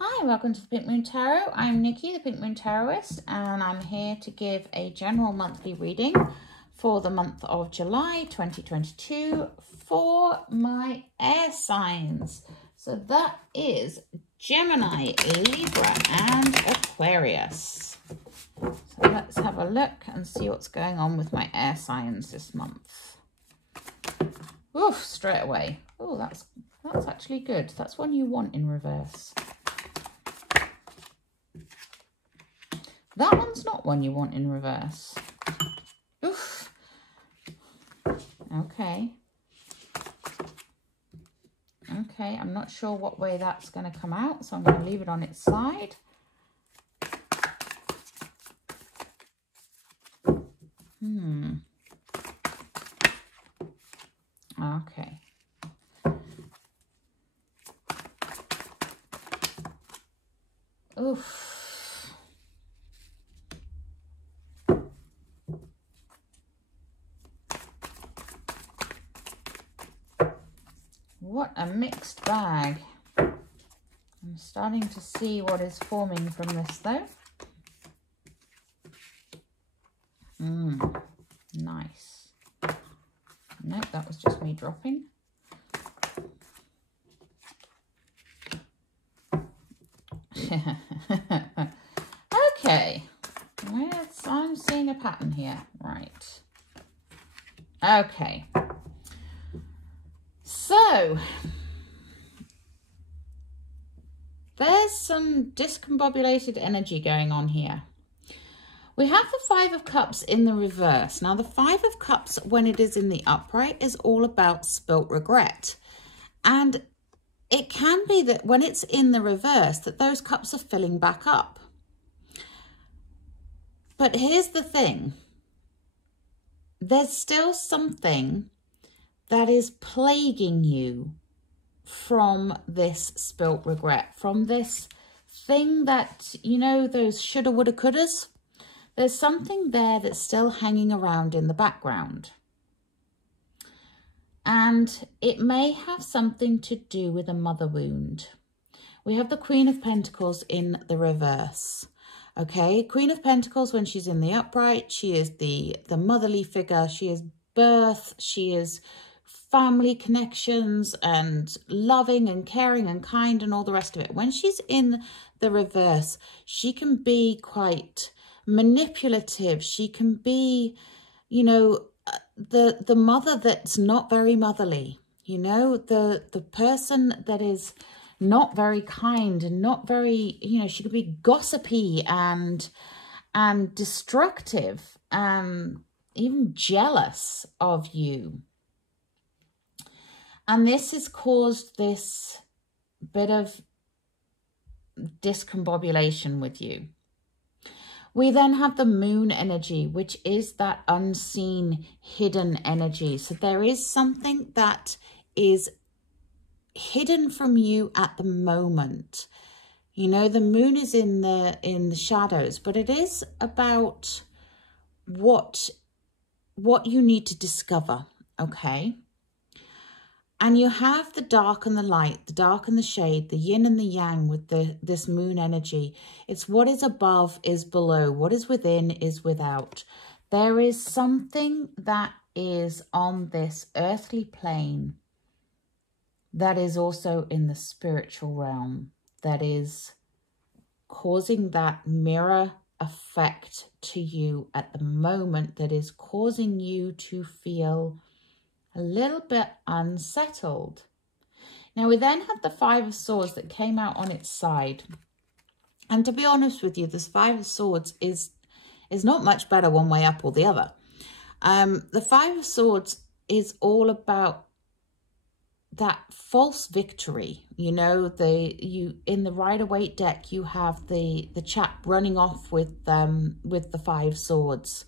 Hi, welcome to the Pink Moon Tarot. I'm Nikki, the Pink Moon Tarotist, and I'm here to give a general monthly reading for the month of July 2022 for my air signs. So that is Gemini, Libra, and Aquarius. So let's have a look and see what's going on with my air signs this month. Oof, straight away. Oh, that's actually good. That's one you want in reverse. That one's not one you want in reverse. Oof. Okay. Okay, I'm not sure what way that's going to come out, so I'm going to leave it on its side. Okay. Oof. What a mixed bag. I'm starting to see what is forming from this though. Nice. Nope, that was just me dropping. Okay. Yes, I'm seeing a pattern here. Right. Okay. So, there's some discombobulated energy going on here. We have the Five of Cups in the reverse. Now, the Five of Cups, when it is in the upright, is all about spilt regret. And it can be that when it's in the reverse, that those cups are filling back up. But here's the thing. There's still something that is plaguing you from this spilt regret, from this thing that, you know, those shoulda, woulda, couldas. There's something there that's still hanging around in the background. And it may have something to do with a mother wound. We have the Queen of Pentacles in the reverse. Okay, Queen of Pentacles, when she's in the upright, she is the motherly figure. She is birth. She is family connections and loving and caring and kind and all the rest of it. When she's in the reverse, she can be quite manipulative. She can be, you know, the mother that's not very motherly, you know, the person that is not very kind and not very, you know, she could be gossipy and destructive and even jealous of you. And this has caused this bit of discombobulation with you. We then have the moon energy, which is that unseen, hidden energy. So there is something that is hidden from you at the moment. You know, the moon is in the shadows, but it is about what you need to discover, okay? And you have the dark and the light, the dark and the shade, the yin and the yang with this moon energy. It's what is above is below. What is within is without. There is something that is on this earthly plane that is also in the spiritual realm, that is causing that mirror effect to you at the moment, that is causing you to feel a little bit unsettled. Now, we then have the Five of Swords that came out on its side. And to be honest with you, this Five of Swords is not much better one way up or the other. The Five of Swords is all about that false victory. You know, in the Rider-Waite deck, you have the chap running off with the Five Swords.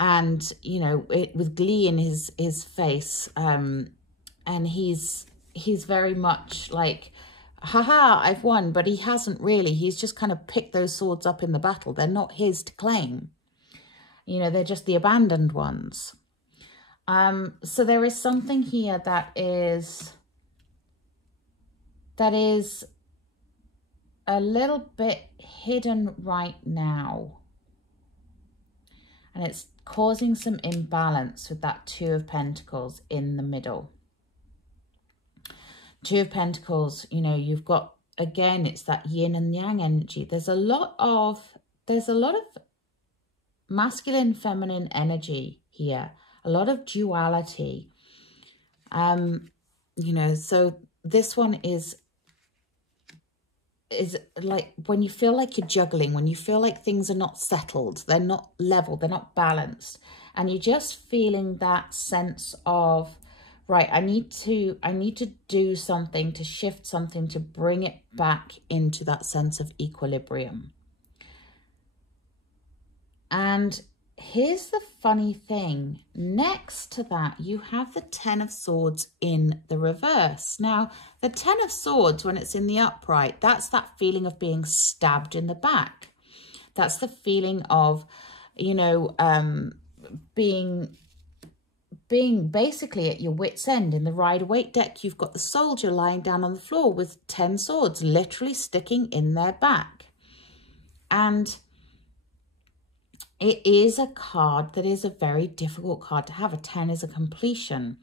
And, you know, with glee in his face, and he's very much like, haha, I've won, but he hasn't really. He's just kind of picked those swords up in the battle. They're not his to claim. You know, they're just the abandoned ones. So there is something here that is a little bit hidden right now. And it's causing some imbalance with that Two of Pentacles in the middle. Two of Pentacles, you know, you've got, again, it's that yin and yang energy. There's a lot of masculine, feminine energy here. A lot of duality. You know, so this one is like when you feel like you're juggling, when you feel like things are not settled, they're not level, they're not balanced, and you're just feeling that sense of, right, I need to do something, to shift something, to bring it back into that sense of equilibrium. And here's the funny thing. Next to that, you have the Ten of Swords in the reverse. Now, the Ten of Swords, when it's in the upright, that's that feeling of being stabbed in the back. That's the feeling of, you know, being basically at your wit's end. In the Rider-Waite deck, you've got the soldier lying down on the floor with 10 swords literally sticking in their back. And it is a card that is a very difficult card to have. A 10 is a completion.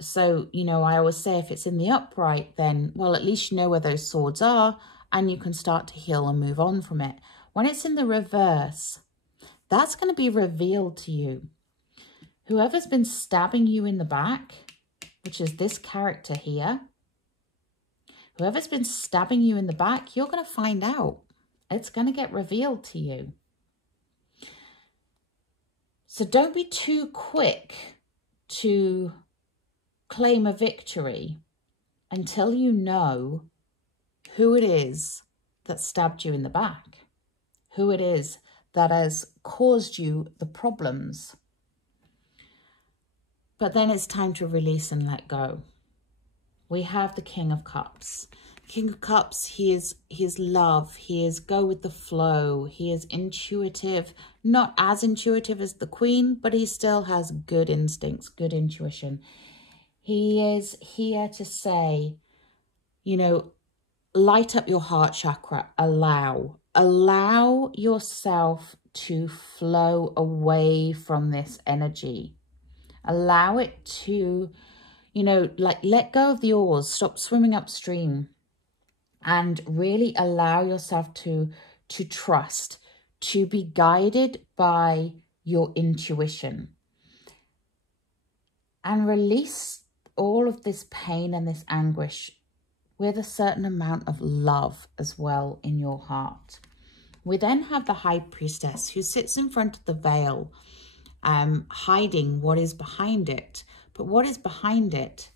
So, you know, I always say if it's in the upright, then, well, at least you know where those swords are and you can start to heal and move on from it. When it's in the reverse, that's going to be revealed to you. Whoever's been stabbing you in the back, which is this character here, whoever's been stabbing you in the back, you're going to find out. It's going to get revealed to you. So don't be too quick to claim a victory until you know who it is that stabbed you in the back, who it is that has caused you the problems. But then it's time to release and let go. We have the King of Cups. King of Cups, he is love, he is go with the flow, he is intuitive, not as intuitive as the Queen, but he still has good instincts, good intuition. He is here to say, you know, light up your heart chakra, allow yourself to flow away from this energy. Allow it to, you know, like let go of the oars, stop swimming upstream. And really allow yourself to trust, to be guided by your intuition. And release all of this pain and this anguish with a certain amount of love as well in your heart. We then have the High Priestess who sits in front of the veil, hiding what is behind it. But what is behind it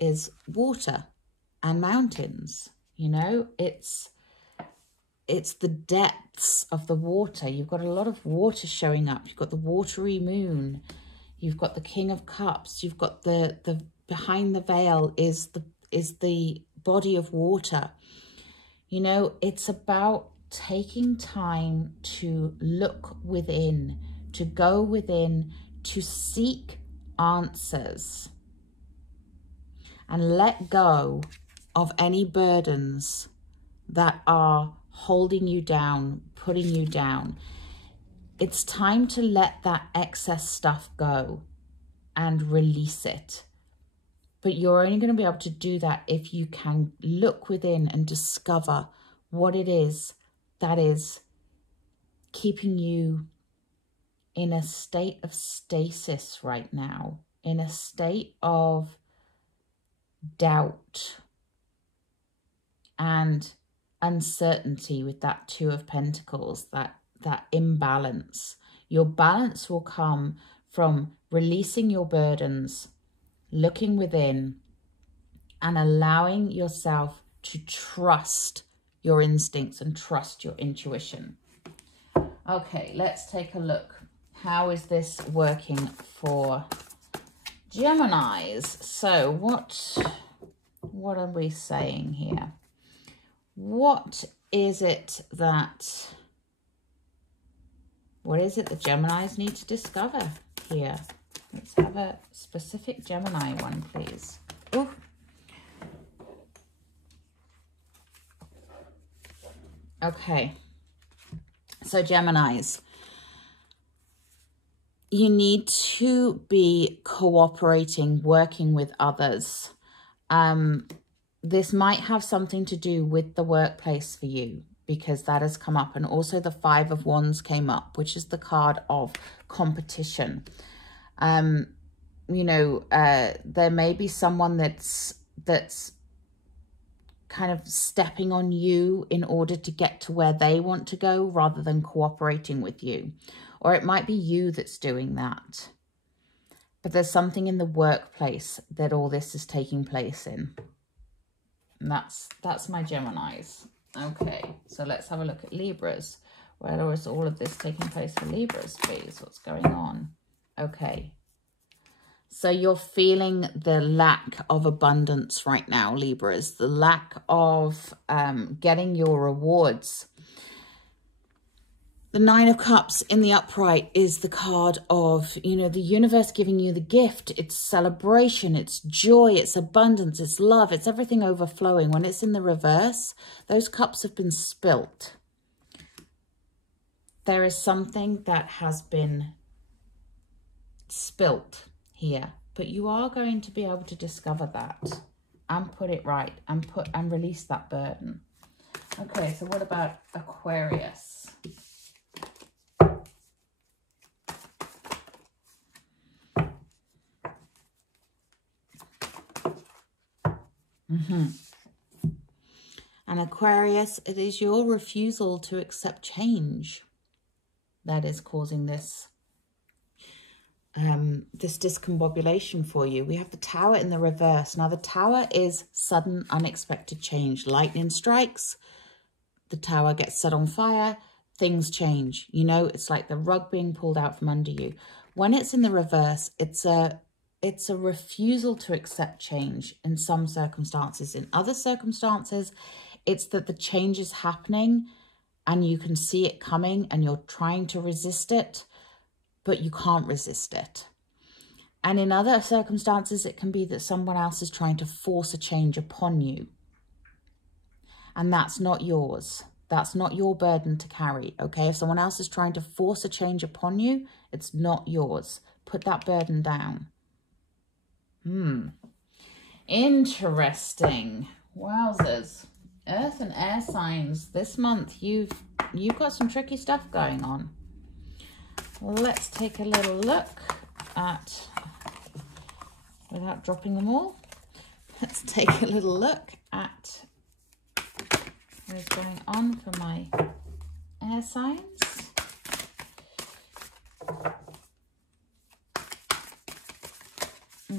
is water and mountains. You know, it's the depths of the water. You've got a lot of water showing up. You've got the watery moon. You've got the King of Cups. You've got the behind the veil is the body of water. You know, it's about taking time to look within, to go within, to seek answers and let go of any burdens that are holding you down, putting you down. It's time to let that excess stuff go and release it. But you're only going to be able to do that if you can look within and discover what it is that is keeping you in a state of stasis right now, in a state of doubt and uncertainty with that Two of Pentacles, that imbalance. Your balance will come from releasing your burdens, looking within, and allowing yourself to trust your instincts and trust your intuition. Okay, let's take a look. How is this working for Geminis? So what are we saying here? What is it that Geminis need to discover here? Let's have a specific Gemini one, please. Ooh. Okay. So Geminis, you need to be cooperating, working with others. This might have something to do with the workplace for you, because that has come up. And also the 5 of Wands came up, which is the card of competition. You know, there may be someone that's kind of stepping on you in order to get to where they want to go rather than cooperating with you. Or it might be you that's doing that. But there's something in the workplace that all this is taking place in. And that's my Geminis. Okay, so let's have a look at Libras. Where is all of this taking place for Libras, please? What's going on? Okay. So you're feeling the lack of abundance right now, Libras. The lack of getting your rewards. The 9 of Cups in the upright is the card of, you know, the universe giving you the gift. It's celebration, it's joy, it's abundance, it's love, it's everything overflowing. When it's in the reverse, those cups have been spilt. There is something that has been spilt here, but you are going to be able to discover that and put it right and release that burden. Okay, so what about Aquarius? And Aquarius, it is your refusal to accept change that is causing this this discombobulation for you. We have the Tower in the reverse. Now the Tower is sudden, unexpected change. Lightning strikes, the Tower gets set on fire, things change. You know, it's like the rug being pulled out from under you. When it's in the reverse, it's a refusal to accept change in some circumstances. In other circumstances, it's that the change is happening and you can see it coming and you're trying to resist it, but you can't resist it. And in other circumstances, it can be that someone else is trying to force a change upon you. And that's not yours. That's not your burden to carry, okay? If someone else is trying to force a change upon you, it's not yours. Put that burden down. Interesting. Wowzers. Earth and air signs. This month, you've got some tricky stuff going on. Let's take a little look at, without dropping them all, let's take a little look at what is going on for my air signs.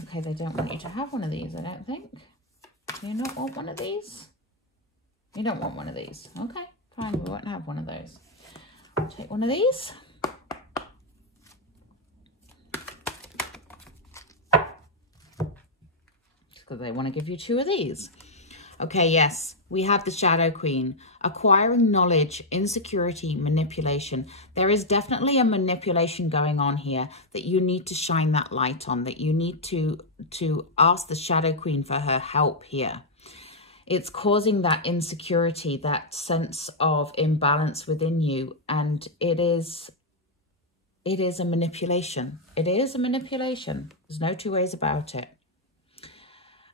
Okay, they don't want you to have one of these, I don't think. Do you not want one of these? You don't want one of these. Okay, fine, we won't have one of those. I'll take one of these. Because they want to give you 2 of these. Okay, yes, we have the Shadow Queen. Acquiring knowledge, insecurity, manipulation. There is definitely a manipulation going on here that you need to shine that light on, that you need to ask the Shadow Queen for her help here. It's causing that insecurity, that sense of imbalance within you, and it is a manipulation. It is a manipulation. There's no 2 ways about it.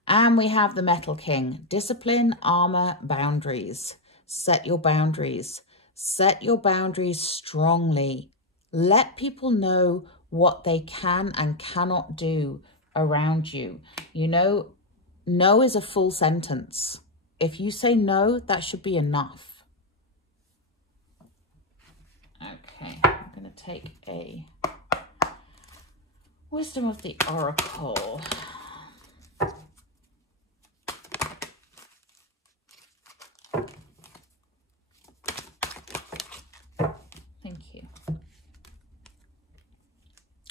And we have the Metal King. Discipline, armor, boundaries. Set your boundaries. Set your boundaries strongly. Let people know what they can and cannot do around you. You know, no is a full sentence. If you say no, that should be enough. Okay, I'm going to take a Wisdom of the Oracle.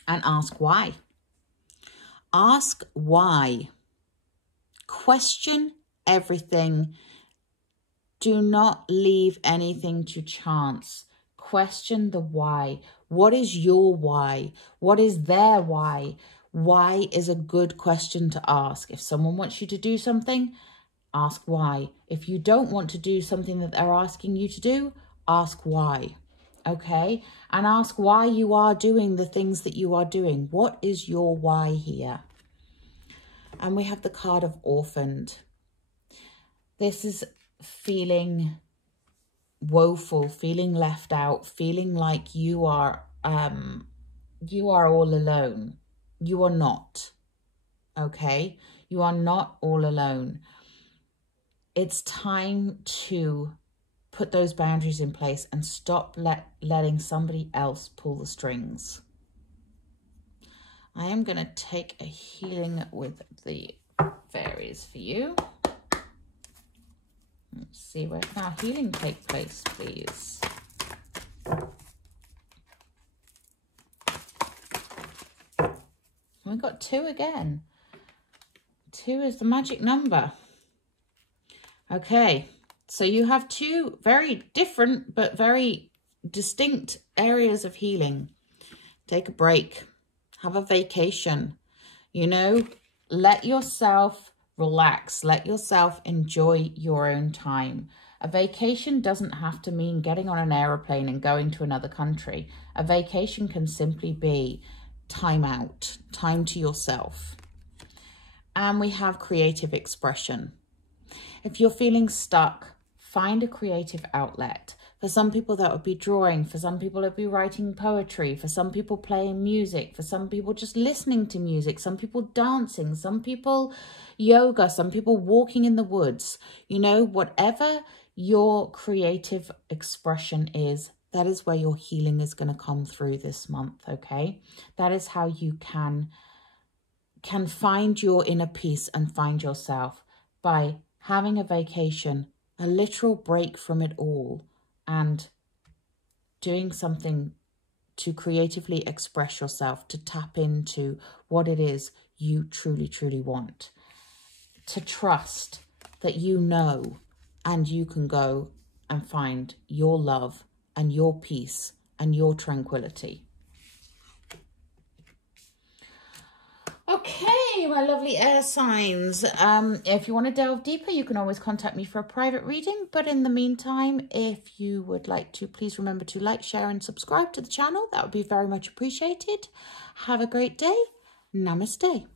And ask why. Ask why. Question everything. Do not leave anything to chance. Question the why. What is your why? What is their why? Why is a good question to ask. If someone wants you to do something, ask why. If you don't want to do something that they're asking you to do, ask why. Okay? And ask why you are doing the things that you are doing. What is your why here? And we have the card of orphaned. This is feeling woeful, feeling left out, feeling like you are all alone. You are not. Okay? You are not all alone. It's time to put those boundaries in place and stop letting somebody else pull the strings. I am going to take a healing with the fairies for you. Let's see, where can our healing take place, please? We've got 2 again. 2 is the magic number. Okay, so you have 2 very different but very distinct areas of healing. Take a break. Have a vacation. You know, let yourself relax. Let yourself enjoy your own time. A vacation doesn't have to mean getting on an aeroplane and going to another country. A vacation can simply be time out, time to yourself. And we have creative expression. If you're feeling stuck, find a creative outlet. For some people, that would be drawing. For some people, it would be writing poetry. For some people, playing music. For some people, just listening to music. Some people dancing. Some people yoga. Some people walking in the woods. You know, whatever your creative expression is, that is where your healing is going to come through this month, okay? That is how you can find your inner peace and find yourself, by having a vacation, a literal break from it all, and doing something to creatively express yourself, to tap into what it is you truly, truly want. To trust that you know and you can go and find your love and your peace and your tranquility. Okay, my lovely air signs. If you want to delve deeper, you can always contact me for a private reading. But in the meantime, if you would like to, please remember to like, share and subscribe to the channel. That would be very much appreciated. Have a great day. Namaste.